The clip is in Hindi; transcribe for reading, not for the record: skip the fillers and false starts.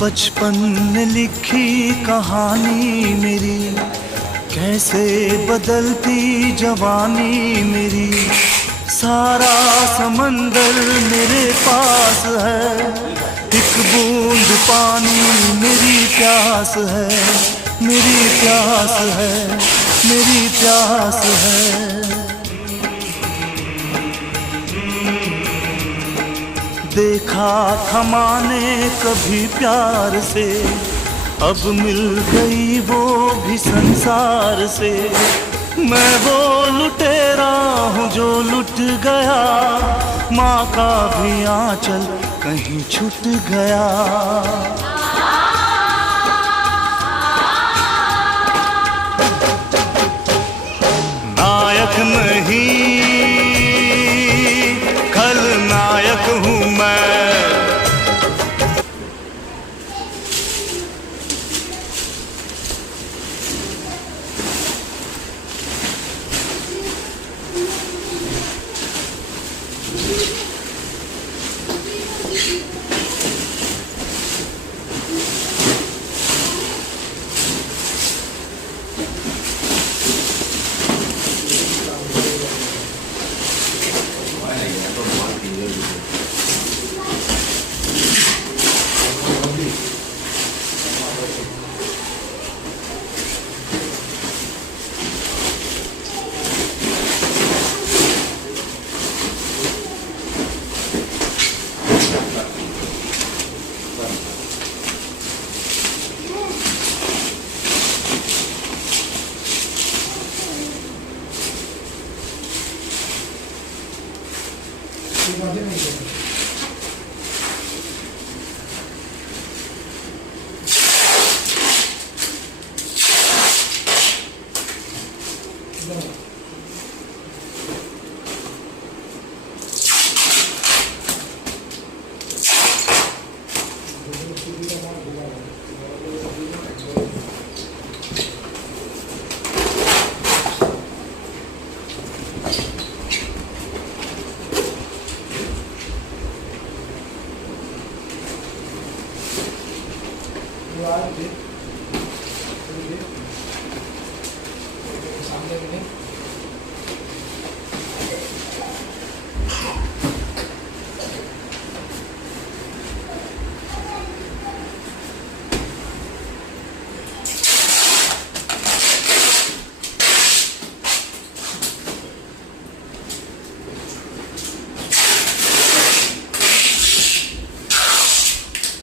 बचपन ने लिखी कहानी मेरी, कैसे बदलती जवानी मेरी। सारा समंदर मेरे पास है, एक बूंद पानी मेरी प्यास है, मेरी प्यास है, मेरी प्यास है। देखा था माने कभी प्यार से, अब मिल गई वो भी संसार से। मैं वो लुटेरा हूँ जो लुट गया, माँ का भी आंचल कहीं छूट गया। नायक नहीं खलनायक हूँ मैं। सामने